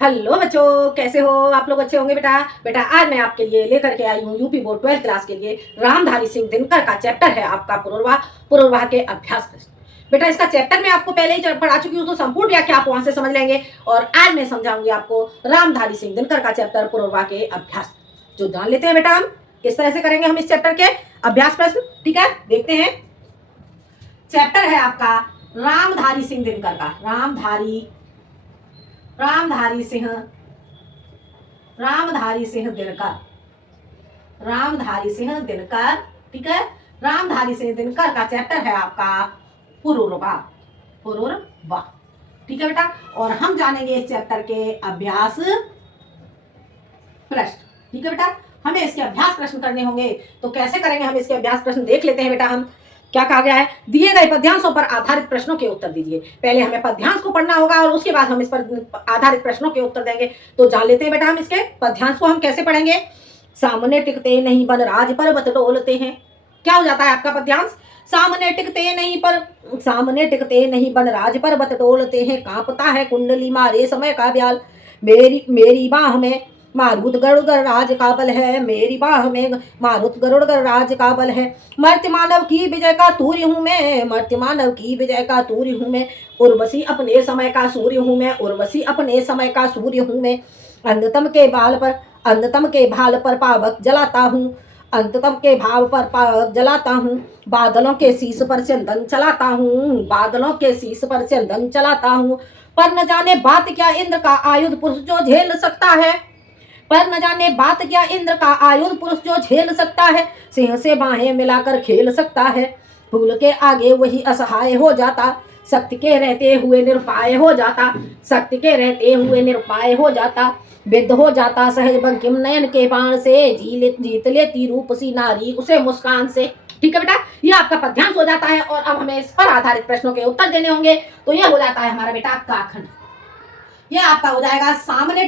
Hello बच्चों, कैसे हो आप लोग? अच्छे होंगे बेटा। बेटा आज मैं आपके लिए लेकर के आई हूँ यूपी बोर्ड 12th क्लास के लिए रामधारी सिंह दिनकर का चैप्टर है आपका पुनर्वाह के अभ्यास प्रश्न। बेटा इसका चैप्टर मैं आपको पहले ही पढ़ा चुकी हूँ, तो संपूर्ण व्याख्या आप वहां से समझ लेंगे। और आज मैं समझाऊंगी आपको रामधारी सिंह दिनकर का चैप्टर पुनर्वाह के अभ्यास, जो जान लेते हैं बेटा हम किस तरह से करेंगे हम इस चैप्टर के अभ्यास प्रश्न। ठीक है, देखते हैं। चैप्टर है आपका रामधारी सिंह दिनकर का। रामधारी सिंह दिनकर। ठीक है, रामधारी सिंह दिनकर का चैप्टर है आपका पुनर्वाह। ठीक है बेटा, और हम जानेंगे इस चैप्टर के अभ्यास प्रश्न। ठीक है बेटा, हमें इसके अभ्यास प्रश्न करने होंगे। तो कैसे करेंगे हम इसके अभ्यास प्रश्न, देख लेते हैं बेटा। हम क्या कहा गया है, दिए गए पद्यांशों पर आधारित प्रश्नों के उत्तर दीजिए। पहले हमें पद्यांश को पढ़ना होगा और उसके बाद हम इस पर आधारित प्रश्नों के उत्तर देंगे। तो जान लेते हैं बेटा हम इसके पद्यांश को हम कैसे पढ़ेंगे। सामने टिकते नहीं बन राज पर्वत डोलते हैं। क्या हो जाता है आपका पद्यांश, सामने टिकते नहीं बन राज पर्वत डोलते हैं, कांपता है कुंडली मारे समय का ब्याल, मेरी बाह में मारुत गरुड़ राज का बल है, मेरी बाह में मारुत गरुड़ राज का बल है, मर्त्य मानव की विजय का तूर्य हूँ मैं, उर्वशी अपने समय का सूर्य हूँ मैं, अंधतम के भाल पर पावक जलाता हूँ, बादलों के शीश पर चंदन चलाता हूँ, पर न जाने बात क्या इंद्र का आयुध पुरुष जो झेल सकता है, सिंह से बाहें मिलाकर खेल सकता है, फूल के आगे वही असहाय हो जाता, शक्ति के रहते हुए निरुपाय हो जाता, विद्ध हो जाता सहज बंकिम नयन के बाण से, जीत लेती रूप सी नारी उसे मुस्कान से। ठीक है बेटा, ये आपका पद्यांश हो जाता है। और अब हमें इस पर आधारित प्रश्नों के उत्तर देने होंगे। तो ये हो जाता है हमारा बेटा काखंड। ये आपका हो जाएगा सामने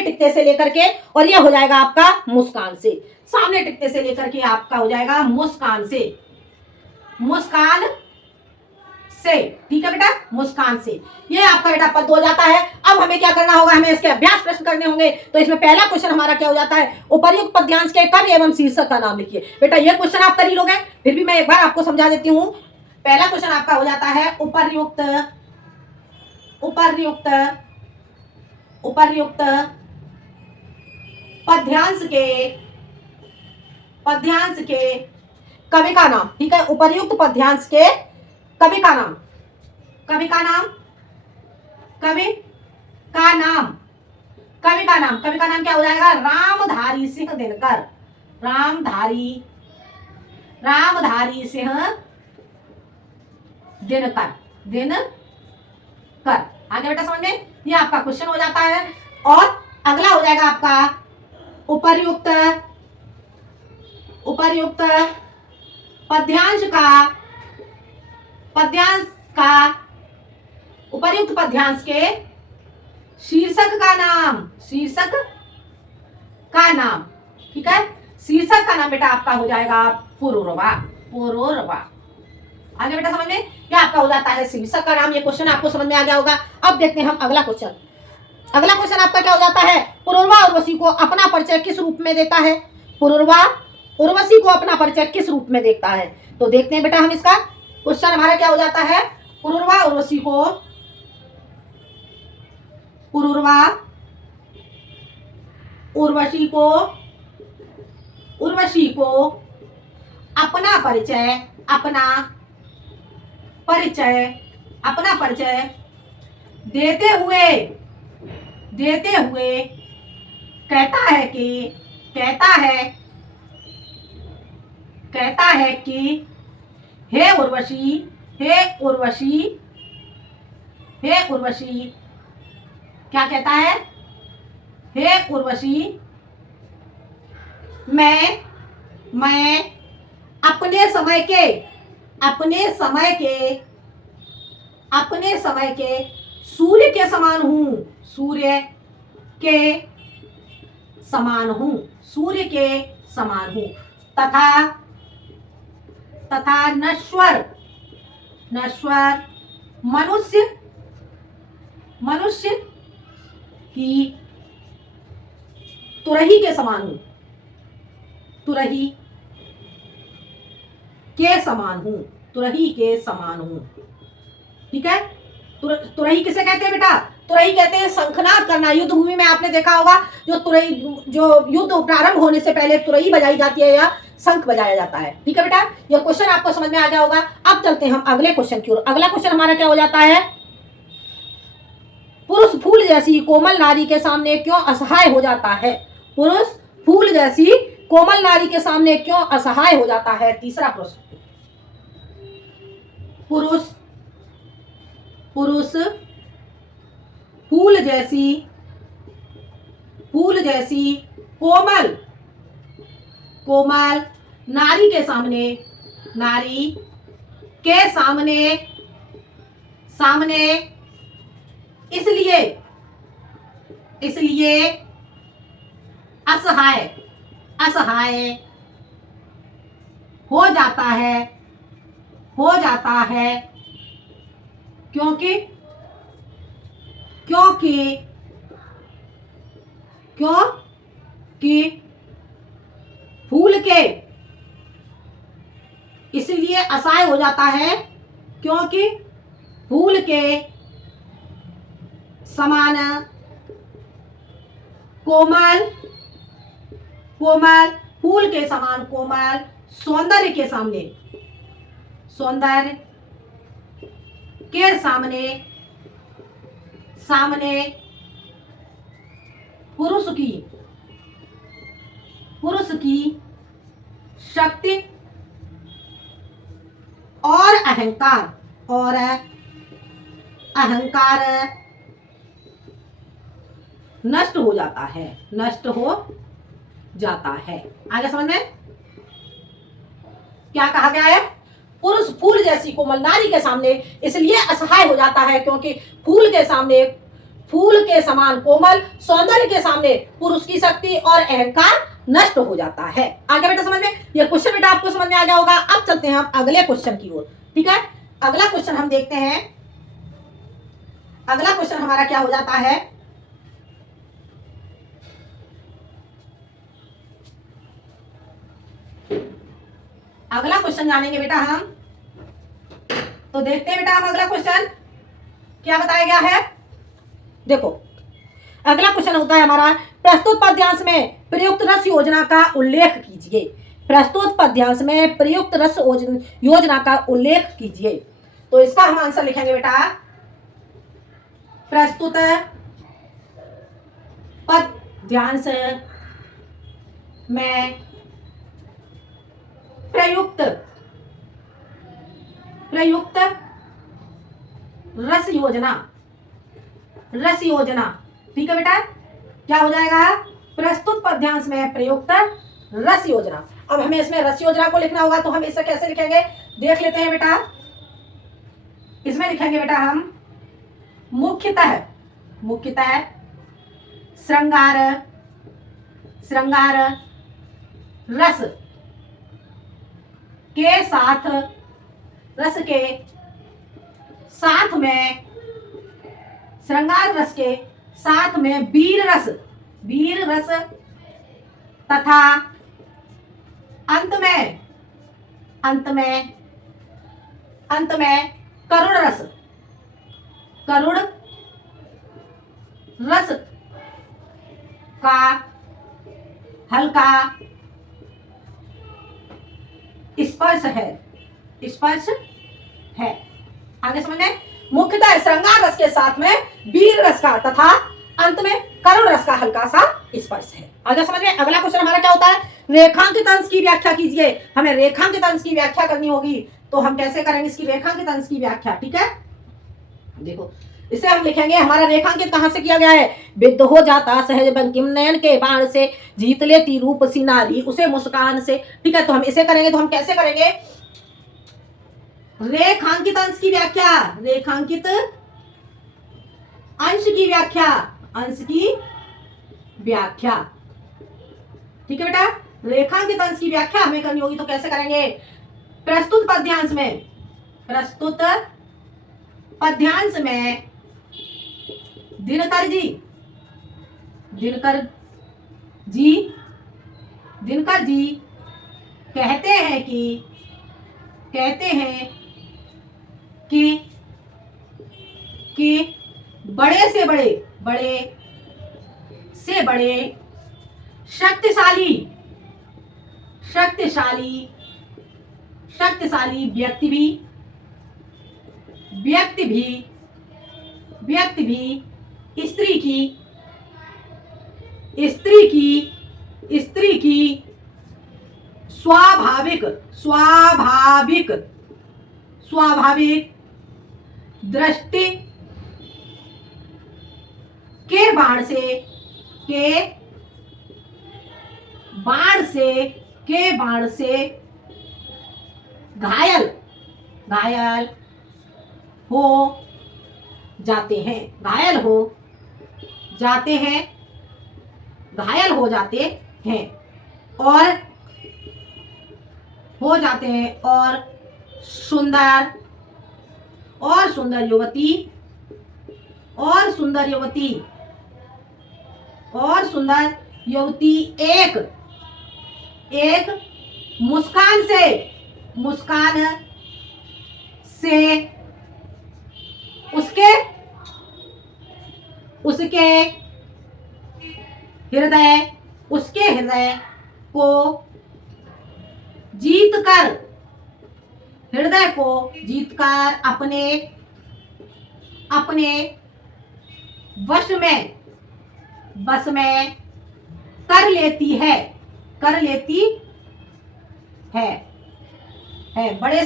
टिकते से लेकर के, और ये हो जाएगा आपका मुस्कान से। सामने टिकते से लेकर के आपका हो जाएगा मुस्कान से। ठीक है बेटा, मुस्कान से ये आपका बेटा पद हो जाता है। अब हमें क्या करना होगा, हमें इसके अभ्यास प्रश्न करने होंगे। तो इसमें पहला क्वेश्चन हमारा क्या हो जाता है, उपर्युक्त पद्यांश के कवि एवं शीर्षक का नाम लिखिए। बेटा ये क्वेश्चन आप कर ही लोगे, फिर भी मैं एक बार आपको समझा देती हूँ। पहला क्वेश्चन आपका हो जाता है उपर्युक्त पद्यांश के कवि का नाम। ठीक है, उपर्युक्त पद्यांश के कवि का नाम क्या हो जाएगा, रामधारी सिंह दिनकर। आगे बेटा समझ में, ये आपका क्वेश्चन हो जाता है। और अगला हो जाएगा आपका उपर्युक्त पद्यांश के शीर्षक का नाम। ठीक है, शीर्षक का नाम बेटा आपका हो जाएगा पुनर्वाह। आगे बेटा समझ में, क्या आपका हो जाता है शीर्षक का नाम। ये क्वेश्चन आपको समझ में आ गया होगा। अब देखते हैं हम अगला क्वेश्चन आपका क्या हो जाता है, पुनर्वाह उर्वशी को अपना परिचय किस रूप में देता है। तो देखते हैं बेटा हम इसका क्वेश्चन हमारा क्या हो जाता है, पुनर्वाह उर्वशी को अपना परिचय देते हुए कहता है कि हे उर्वशी, क्या कहता है, हे उर्वशी, मैं अपने समय के सूर्य के समान हूँ तथा नश्वर मनुष्य मनुष्य की तुरही के समान हूं, तुरही के समान हूं, तुरही के समान हूं। ठीक है, तुरही किसे कहते हैं बेटा? तुरही कहते हैं शंखनाद करना। युद्ध भूमि में आपने देखा होगा जो तुरही, जो युद्ध प्रारंभ होने से पहले तुरही बजाई जाती है या शंख बजाया जाता है। ठीक है बेटा, यह क्वेश्चन आपको समझ में आ गया होगा। अब चलते हैं हम अगले क्वेश्चन की ओर। अगला क्वेश्चन हमारा क्या हो जाता है? पुरुष फूल जैसी कोमल नारी के सामने क्यों असहाय हो जाता है? पुरुष फूल जैसी कोमल नारी के सामने क्यों असहाय हो जाता है? तीसरा प्रश्न। पुरुष पुरुष फूल जैसी कोमल कोमल नारी के सामने सामने इसलिए असहाय हो जाता है क्योंकि फूल के, इसलिए असहाय हो जाता है क्योंकि फूल के समान कोमल फूल के समान कोमल सौंदर्य के सामने पुरुष की शक्ति और अहंकार नष्ट हो जाता है। आगे समझ में क्या कहा गया है? पुरुष फूल जैसी कोमल नारी के सामने इसलिए असहाय हो जाता है क्योंकि फूल के समान कोमल सौंदर्य के सामने पुरुष की शक्ति और अहंकार नष्ट हो जाता है। आगे बेटा समझ में, यह क्वेश्चन बेटा आपको समझ में आ गया होगा। अब चलते हैं हम अगले क्वेश्चन की ओर। ठीक है, अगला क्वेश्चन हम देखते हैं। अगला क्वेश्चन हमारा क्या हो जाता है? अगला क्वेश्चन जानेंगे बेटा हम, तो देखते हैं बेटा हम अगला क्वेश्चन क्या बताया गया है। देखो, अगला क्वेश्चन होता है हमारा, प्रस्तुत पद्यांश में प्रयुक्त रस योजना का उल्लेख कीजिए। प्रस्तुत पद्यांश में प्रयुक्त रस योजना का उल्लेख कीजिए। तो इसका हम आंसर लिखेंगे बेटा, प्रस्तुत पद्यांश में प्रयुक्त रस योजना। ठीक है बेटा, क्या हो जाएगा? प्रस्तुत पद्यांश में प्रयुक्त रस योजना। अब हमें इसमें रस योजना को लिखना होगा, तो हम इसे कैसे लिखेंगे देख लेते हैं बेटा। इसमें लिखेंगे बेटा हम मुख्यतः श्रृंगार रस के साथ में श्रृंगार रस के साथ में वीर रस तथा अंत में करुण रस का हल्का स्पर्श है। आगे समझ में, मुख्यतः श्रृंगार रस के साथ में वीर रस का तथा अंत में करुण रस का हल्का सा स्पर्श है। आगे समझ में। अगला क्वेश्चन हमारा क्या होता है? रेखांकित अंश की व्याख्या कीजिए। हमें रेखांकित अंश की व्याख्या करनी होगी, तो हम कैसे करेंगे इसकी रेखांकित अंश की व्याख्या? ठीक है, देखो इसे हम लिखेंगे, हमारा रेखांकित कहां से किया गया है? विद्ध हो जाता सहज बंकिम नयन के बाण से, जीत लेती रूप सी नारी उसे मुस्कान से। ठीक है, तो हम इसे करेंगे, तो हम कैसे करेंगे? रेखांकित अंश की व्याख्या, रेखांकित अंश की व्याख्या। ठीक है बेटा, रेखांकित अंश की व्याख्या हमें करनी होगी, तो कैसे करेंगे? प्रस्तुत पद्यांश में प्रस्तुत पद्यांश में दिनकर जी दिनकर जी दिनकर जी कहते हैं कि बड़े से बड़े शक्तिशाली व्यक्ति भी स्त्री की स्वाभाविक दृष्टि के बाण से घायल हो जाते हैं और सुंदर युवती एक मुस्कान से उसके हृदय को जीतकर अपने वश में कर लेती है बड़े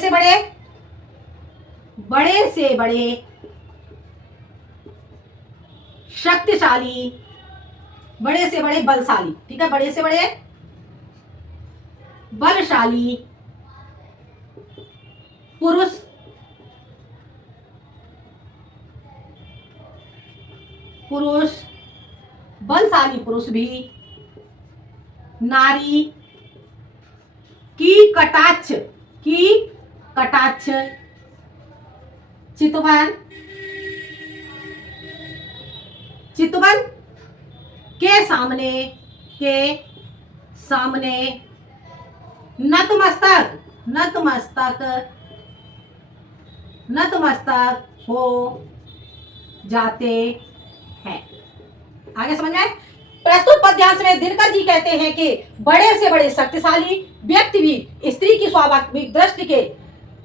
से बड़े शक्तिशाली बलशाली, ठीक है, बड़े से बड़े बलशाली पुरुष भी नारी की कटाक्ष चितवन के सामने नतमस्तक हो जाते हैं। आगे समझ में आए? प्रस्तुत पद्यांश में दिनकर जी कहते हैं कि बड़े से बड़े शक्तिशाली व्यक्ति भी स्त्री की स्वाभाविक दृष्टि के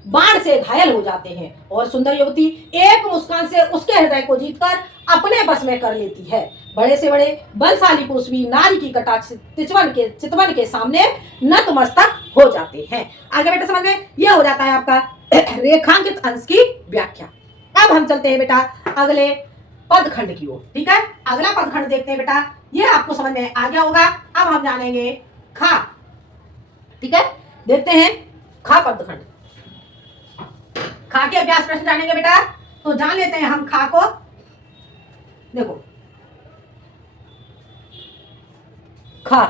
बाण से घायल हो जाते हैं और सुंदर युवती एक मुस्कान से उसके हृदय को जीतकर अपने बस में कर लेती है। बड़े से बड़े बलशाली पुरुष भी नारी की कटाक्ष चितवन के सामने नतमस्तक हो जाते हैं। आगे बेटा समझ में यह हो जाता है आपका रेखांकित अंश की व्याख्या। अब हम चलते हैं बेटा अगले पदखंड की ओर, ठीक है। अगला पदखंड देखते हैं बेटा, ये आपको समझ में आ गया होगा। अब हम जानेंगे खा, ठीक है। देखते हैं खा पदखंड, खा के अभ्यास प्रश्न जानेंगे बेटा। तो जान लेते हैं हम खा को। देखो खा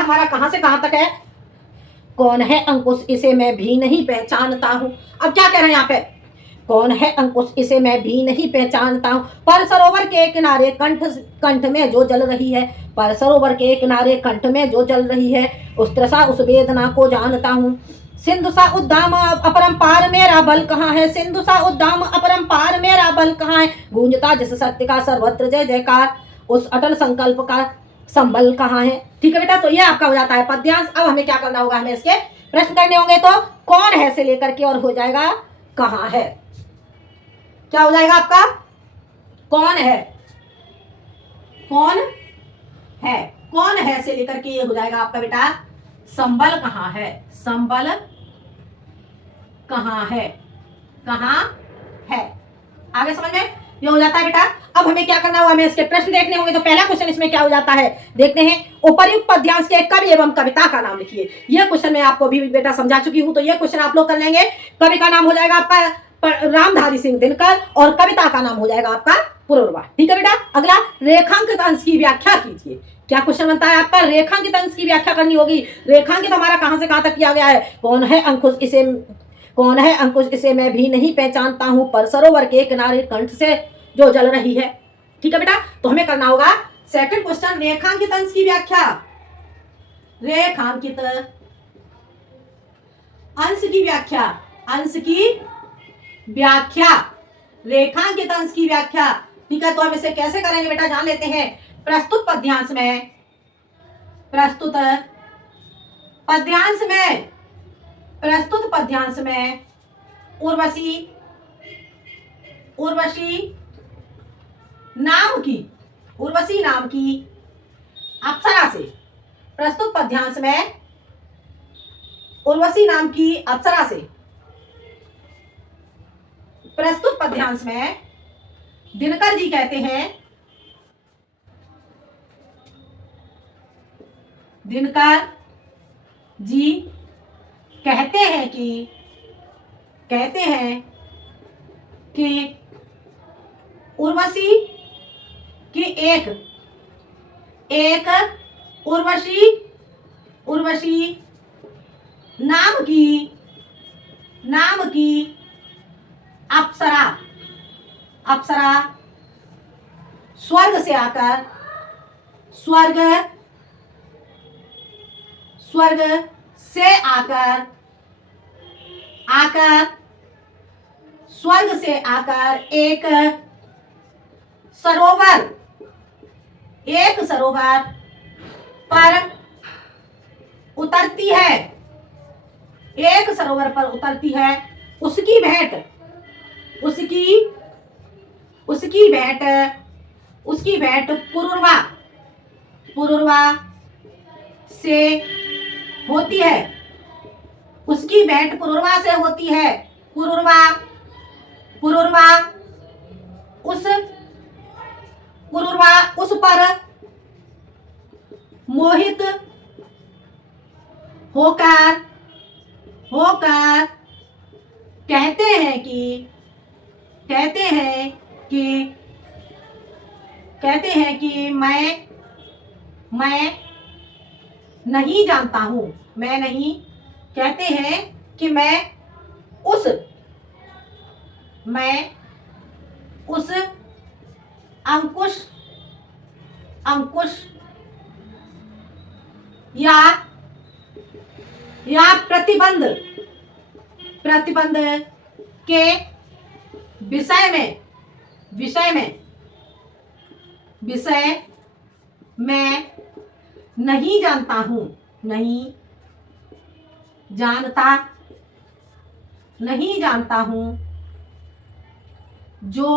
हमारा कहां से कहां तक है? कौन है अंकुश, इसे मैं भी नहीं पहचानता हूं। अब क्या कह रहे हैं यहाँ पे? कौन है अंकुश, इसे मैं भी नहीं पहचानता हूं। पर सरोवर के किनारे कंठ में जो जल रही है, पर सरोवर के किनारे कंठ में जो जल रही है, उस त्रसा उस वेदना को जानता हूं। सिंधु सा उद्दाम अपरंपार मेरा बल कहाँ है, सिंधु सा उद्दाम अपरंपार मेरा बल कहाँ है। गूंजता जिस सत्य का सर्वत्र जय जयकार, उस अटल संकल्प का संबल कहाँ है। ठीक है बेटा, तो ये आपका हो जाता है पद्यांश। अब हमें क्या करना होगा, हमें इसके प्रश्न करने होंगे। तो कौन है से लेकर के और हो जाएगा कहाँ है। क्या हो जाएगा आपका? कौन है, कौन है से लेकर के ये हो जाएगा आपका बेटा संबल कहाँ है, संबल कहाँ है, कहाँ है। आगे समझ में ये हो जाता है बेटा। अब हमें क्या करना होगा, हमें इसके प्रश्न देखने होंगे। तो पहला क्वेश्चन इसमें क्या हो जाता है, देखते हैं। उपर्युक्त पद्यांश के कवि एवं कविता का नाम लिखिए। यह क्वेश्चन मैं आपको अभी बेटा समझा चुकी हूं, तो यह क्वेश्चन आप लोग कर लेंगे। कवि का नाम हो जाएगा आपका रामधारी सिंह दिनकर और कविता का नाम हो जाएगा आपका पुनर्वा। ठीक है बेटा। अगला, रेखांकित अंश की व्याख्या कीजिए। क्या क्वेश्चन बनता है आपका? रेखांकित अंश की व्याख्या करनी होगी। रेखांकित हमारा कहां से कहां तक किया गया है? कौन है अंकुश, इसे मैं भी नहीं पहचानता हूं, पर सरोवर के किनारे कंठ से जो जल रही है। ठीक है बेटा। तो हमें करना होगा सेकंड क्वेश्चन, रेखांकित अंश की व्याख्या। रेखांकित अंश की व्याख्या, अंश की व्याख्या, रेखांकित अंश की व्याख्या। ठीक है। तो हम इसे कैसे करेंगे बेटा, जान लेते हैं। प्रस्तुत पद्यांश में, प्रस्तुत पद्यांश में, प्रस्तुत पद्यांश में उर्वशी, उर्वशी नाम की, उर्वशी नाम की अप्सरा से, प्रस्तुत पद्यांश में उर्वशी नाम की अप्सरा से, प्रस्तुत पद्यांश में दिनकर जी कहते हैं, दिनकर जी कहते हैं कि उर्वशी की एक उर्वशी नाम की अप्सरा स्वर्ग से आकर, स्वर्ग से आकर स्वर्ग से आकर एक सरोवर पर उतरती है, एक सरोवर पर उतरती है। उसकी भेंट पुरुरवा से होती है, उसकी भेंट पुरुरवा से होती है। पुरुरवा उस पर मोहित होकर कहते हैं कि मैं नहीं जानता हूं, कहते हैं कि मैं उस अंकुश या प्रतिबंध के विषय में नहीं जानता हूं, जो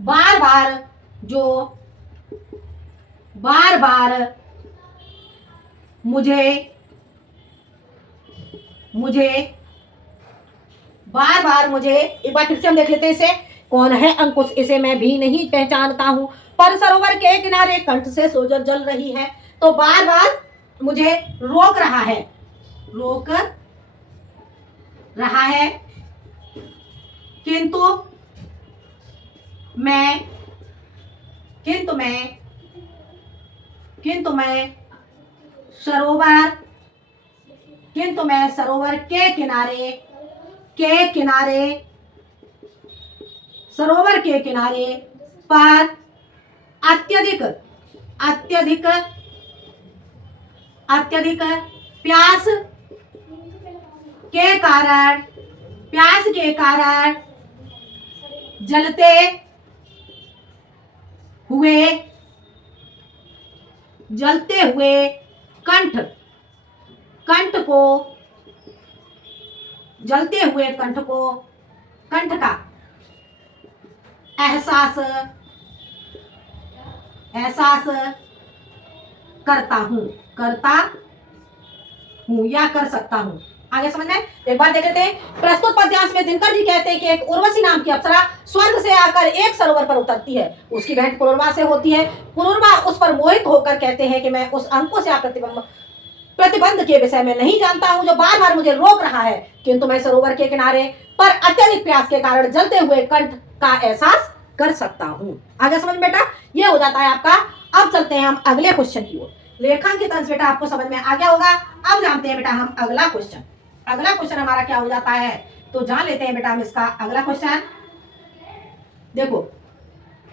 बार बार मुझे एक बार फिर से हम देख लेते हैं इसे। कौन है अंकुश, इसे मैं भी नहीं पहचानता हूं, पर सरोवर के किनारे कंठ से सोजल जल रही है। तो बार बार मुझे रोक रहा है, किंतु मैं सरोवर के किनारे पर अत्यधिक प्यास के कारण जलते हुए कंठ का एहसास करता हूं या कर सकता हूं। आगे समझ में? एक बार देख लेते हैं। प्रस्तुत पद्यांश में दिनकर जी कहते हैं कि एक उर्वशी नाम की अप्सरा स्वर्ग से आकर एक सरोवर पर उतरती है, उसकी भेंट पुरुरवा से होती है। पुरुरवा उस पर मोहित होकर कहते हैं कि मैं उस अंकुश या प्रतिबंध के विषय में नहीं जानता हूं, जो बार बार मुझे रोक रहा है, किंतु मैं सरोवर के किनारे पर अत्यधिक प्यास के कारण जलते हुए कंठ का एहसास कर सकता हूँ। आगे समझ में बेटा, ये हो जाता है आपका। अब चलते हैं हम अगले क्वेश्चन की ओर। लेखांकित अंश बेटा आपको समझ में आ गया होगा। अब जानते हैं बेटा हम अगला क्वेश्चन। अगला क्वेश्चन हमारा क्या हो जाता है, तो जान लेते हैं बेटा हम इसका अगला क्वेश्चन। देखो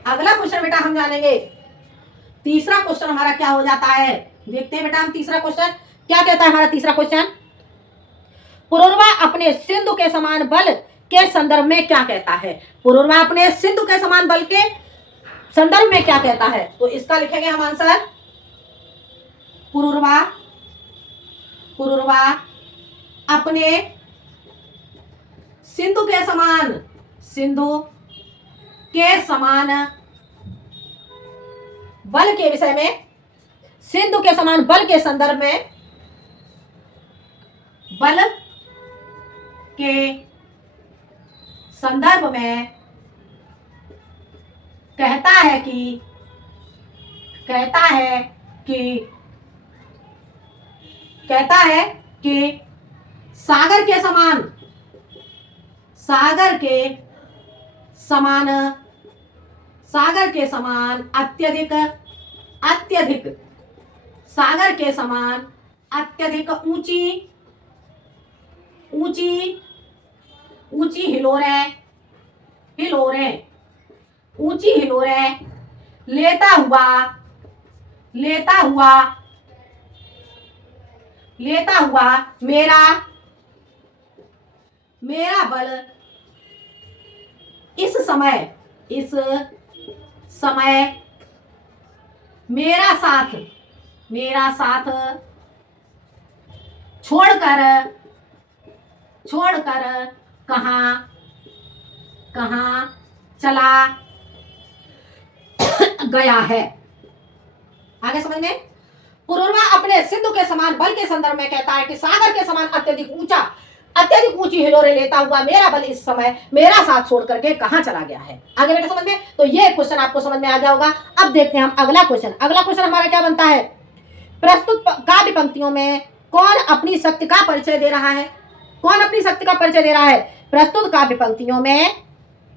अगला क्वेश्चन बेटा हम जानेंगे। तीसरा क्वेश्चन हमारा क्या हो जाता है, देखते हैं बेटा हम तीसरा क्वेश्चन क्या कहता है। हमारा तीसरा क्वेश्चन, पुरुरवा अपने सिंधु के समान बल के संदर्भ में क्या कहता है। पुरुरवा अपने सिंधु के समान बल के संदर्भ में क्या कहता है, तो इसका लिखेंगे हम आंसर। पुरुरवा अपने सिंधु के समान बल के विषय में, सिंधु के समान बल के संदर्भ में, बल के संदर्भ में कहता है कि सागर के समान अत्यधिक ऊंची हिलोरें लेता हुआ मेरा बल इस समय मेरा साथ छोड़कर कहां चला गया है। आगे समझ में, पुरुरवा अपने सिंधु के समान बल के संदर्भ में कहता है कि सागर के समान अत्यधिक ऊंची हिलोरें लेता हुआ मेरा बल इस समय मेरा साथ छोड़ करके कहां चला गया है। आगे बेटा समझ में, तो ये क्वेश्चन आपको समझ में आ गया होगा। अब देखते हैं हम अगला क्वेश्चन। अगला क्वेश्चन हमारा क्या बनता है, प्रस्तुत काव्य पंक्तियों में कौन अपनी शक्ति का परिचय दे रहा है। प्रस्तुत काव्य पंक्तियों में पुरुरवा अपनी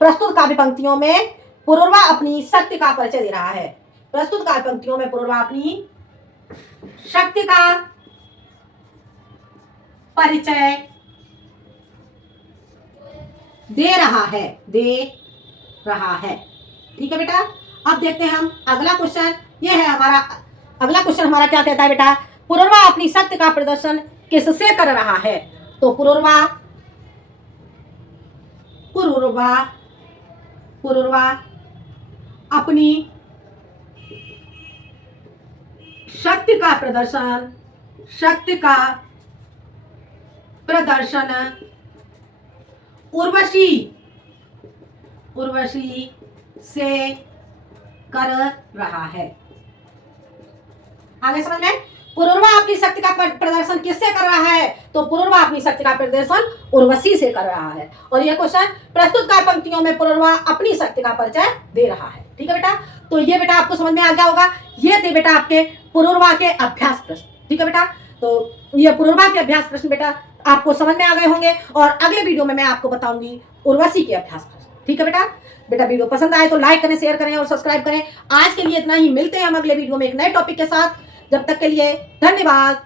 प्रस्तुत काव्य पंक्तियों में पुरुरवा अपनी शक्ति का परिचय दे रहा है। प्रस्तुत काव्य पंक्तियों में पुरुरवा अपनी शक्ति का परिचय दे रहा है। ठीक है बेटा, अब देखते हैं हम अगला क्वेश्चन। ये है हमारा अगला क्वेश्चन। हमारा क्या कहता है बेटा, पुरुरवा अपनी शक्ति का प्रदर्शन किससे कर रहा है। तो पुरुरवा अपनी शक्ति का प्रदर्शन उर्वशी से कर रहा है। आगे समझ में, पुरुरवा अपनी शक्ति का प्रदर्शन किससे कर रहा है, तो पुरुरवा अपनी शक्ति का प्रदर्शन उर्वशी से कर रहा है। और यह क्वेश्चन प्रस्तुत काव्य पंक्तियों में पुरुरवा अपनी शक्ति का परिचय दे रहा है। ठीक है बेटा, तो ये बेटा आपको समझ में आ गया होगा। ये थे बेटा आपके पुरुरवा के अभ्यास प्रश्न। ठीक है बेटा, तो ये पुरुरवा के अभ्यास प्रश्न बेटा आपको समझ में आ गए होंगे। और अगले वीडियो में मैं आपको बताऊंगी उर्वशी के अभ्यास प्रश्न। ठीक है बेटा, वीडियो पसंद आए तो लाइक करें, शेयर करें और सब्सक्राइब करें। आज के लिए इतना ही, मिलते हैं हम अगले वीडियो में एक नए टॉपिक के साथ। जब तक के लिए धन्यवाद।